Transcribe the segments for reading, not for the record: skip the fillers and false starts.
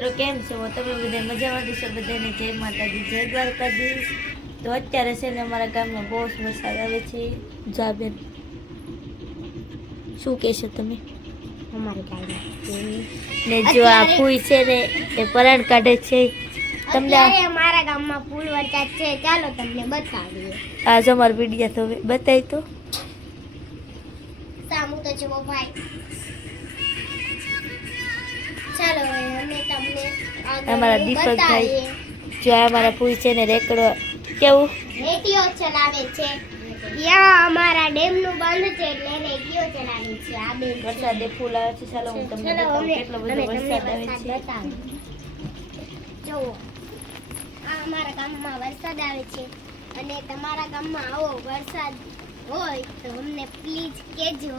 મિત્રો કેમ છો? તમે બધા મજામાં છો? બધાને જય માતાજી, જય દ્વારકાધીશ. તો અત્યારે છે ને અમારા ગામમાં બહુ જ વરસાદ આવે છે. જાબેન શું કહેશો તમે? અમારે કાંઈ ને જો આ ફૂઈ છે ને એ પરાણ કાઢે છે. તમને અમારા ગામમાં ફૂલ વરસાદ છે, ચાલો તમને બતાવીએ. આજ અમારો વિડીયો તો બતાવી તો સામું તો જુઓ ભાઈ. ચાલો અમે તમને અમારા દીપકભાઈ જો અમારા ફૂઈ છે ને રેકડો કેવું રેડિયો ચલાવે છે. ત્યાં અમારા ડેમનું બંધ છે એટલે રેડિયો ચલાવે છે. આ બેન વરસાદે ફૂલ આવે છે. ચાલો હું તમને બતાવું કેટલો બધો વરસાદ આવે છે. જુઓ આ અમારા ગામમાં વરસાદ આવે છે અને તમારા ગામમાં આવો વરસાદ હોય તો અમને પ્લીઝ કહેજો.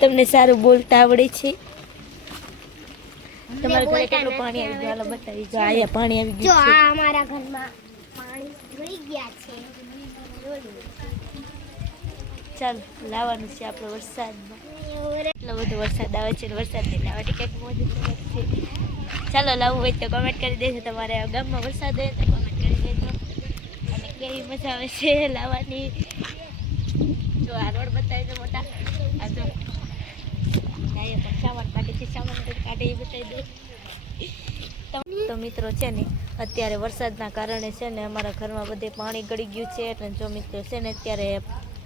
તમને સારું બોલતા આવડે છે? તમારા ઘરે કેટલું પાણી આવી ગયું? હાલો બતાવી જો. આયા પાણી આવી જો ગયું છે. આ અમારા ઘરમાં પાણી ભરી ગયા છે. ચાલો લાવવાનું છે આપણે વરસાદમાં. એટલો બધો વરસાદ આવે છે. વરસાદની લાવવાની કંઈક મોજ છે. ચાલો લાવવું હોય તો કમેન્ટ કરી દેજો. તમારે ગામમાં વરસાદ હોય તો કમેન્ટ કરી દેજો. અને કેવી મજા આવે છે લાવવાની. જો આ રોડ બતાવી દો મોટા. આ જો અહીંયા પણ સામાન કાઢે છે. સામાન કાઢે એ બતાવી દો. તો મિત્રો છે ને અત્યારે વરસાદના કારણે છે ને અમારા ઘરમાં બધે પાણી ગળી ગયું છે. એટલે જો મિત્રો છે ને અત્યારે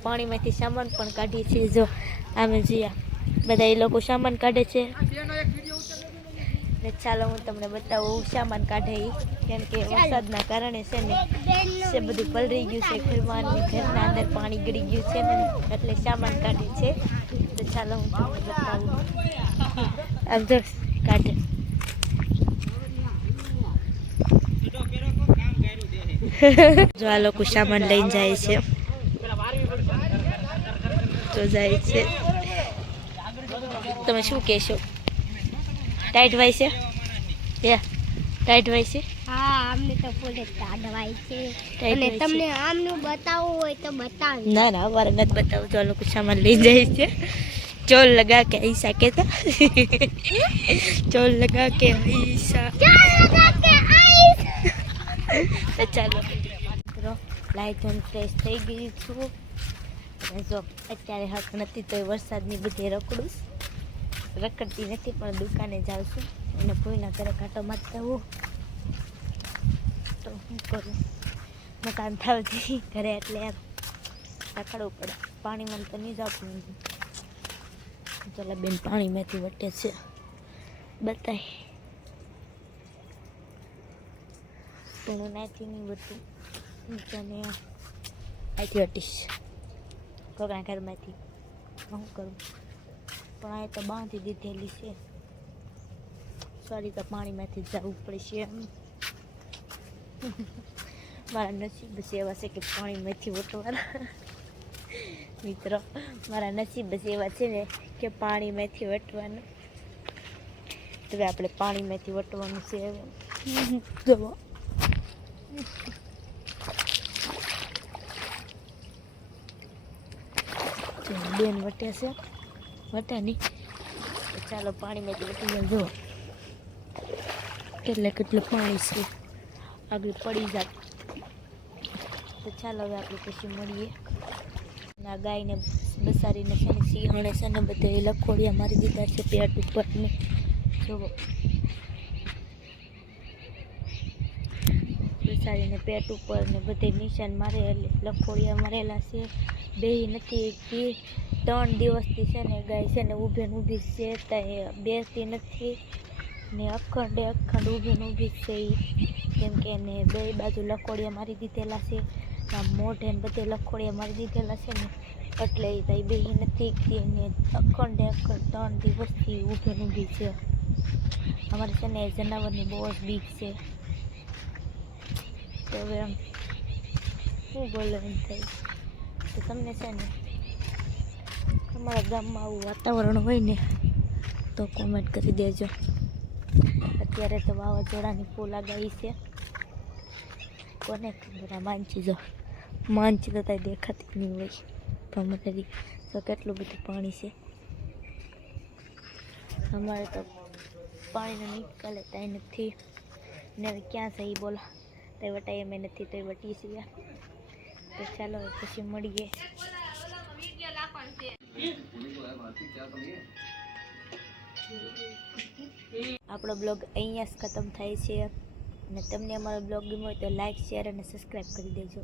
પાણીમાંથી સામાન પણ કાઢીએ છીએ. જો આમે જીયા બધા એ લોકો સામાન કાઢે છે. ને ચાલો હું તમને બતાવું સામાન કાઢે એ. કેમ કે વરસાદના કારણે છે ને છે બધું પલળી ગયું છે. ઘરમાં ઘરના અંદર પાણી ગળી ગયું છે ને એટલે સામાન કાઢે છે. તો ચાલો હું તમને બતાવું. આમ જો કાઢે. જો આ લોકો સામાન લઈને જાય છે. તો જાય છે. તમે શું કહેશો? ટાઈટ વાય છે? ટાઈટ વાય છે? હા, અમને તો ફૂલ કાઢવાય છે. ટાઈટ અને વાય છે. તમને આમનું બતાવવું હોય તો બતાવી. ના ના અમારે નથી બતાવું. જો આ લોકો સામાન લઈને જાય છે. ચોલ લગા કે ऐसा कहता ચોલ લગા કે ऐसा. તો ચાલો મિત્રો લાઈટ અને ફ્રેશ થઈ ગઈ છું. અને જો અત્યારે હક નથી તો વરસાદની બધે રખડતી નથી પણ દુકાને જાઉં છું અને કોઈના ઘરે કાંટો મારતા હોઉં તો શું કરું? મકાન થાવથી ઘરે એટલે રખડવું પડે. પાણીમાં તો નહીં જતું. ચાલો બેન પાણીમાંથી વટે છે. બતાય પણ નાથી નહીં વટતું. તને અહીંથી વટીશ કોકના ઘરમાંથી. શું કરું? પણ આ તો બાંધી દીધેલી છે. સોરી તો પાણીમાંથી જવું પડશે એમ. મારા નસીબ એવા છે કે પાણીમાંથી વટવાના. મિત્રો મારા નસીબ એવા છે ને કે પાણીમાંથી વટવાનું. તો આપણે પાણીમાંથી વટવાનું છે. જવો બેન વટે છે. વટે નહીં. ચાલો પાણીમાંથી વટી જાય. જુઓ કેટલું પાણી છે. આગળ પડી જાય. તો ચાલો હવે આપણે પછી મળીએ. ના ગાયને બસારીને છે ને સિંહણે છે ને બધે લખોડિયા મારી દીધા છે પેટ ઉપર ને. જુઓ બસારીને પેટ ઉપર ને બધે નિશાન મારે લખોડિયા મારેલા છે. બેહી નથી એકથી 3 દિવસથી છે ને ગાય છે ને ઊભે ને ઊભી છે. ત્યાં બેસતી નથી ને અખંડે અખંડ ઊભી ને ઊભી છે. કેમ કે એને બે બાજુ લખોડિયા મારી દીધેલા છે. મોઢે ને બધે લખોડિયા મારી દીધેલા છે ને એટલે એ ત્યાં બેહી નથી ને અખંડે અખંડ 3 દિવસથી ઊભે ને ઊભી છે. અમારે છે ને જનાવરની બહુ જ બીક છે. તો હવે આમ શું બોલો એમ થાય. તો તમને છે ને અમારા ગામમાં આવું વાતાવરણ હોય ને તો કોમેન્ટ કરી દેજો. અત્યારે તો વાવાઝોડાની ફૂલ આગાહી છે. કોને ખબર? માનચી જો માનચી તો ત્યાં દેખાતી નહીં હોય. તો તો કેટલું બધું પાણી છે. અમારે તો પાણીનો નિકાલ ત્યાં નથી ને હવે ક્યાં જઈ બોલો તો વટાઈ અમે નથી તો વટી છીએ તો ચાલો હવે પછી મળીએ આપણો બ્લોગ અહીંયા જ ખતમ થાય છે અને તમને અમારો બ્લોગ ગમ્યો હોય તો લાઈક શેર અને સબસ્ક્રાઈબ કરી દેજો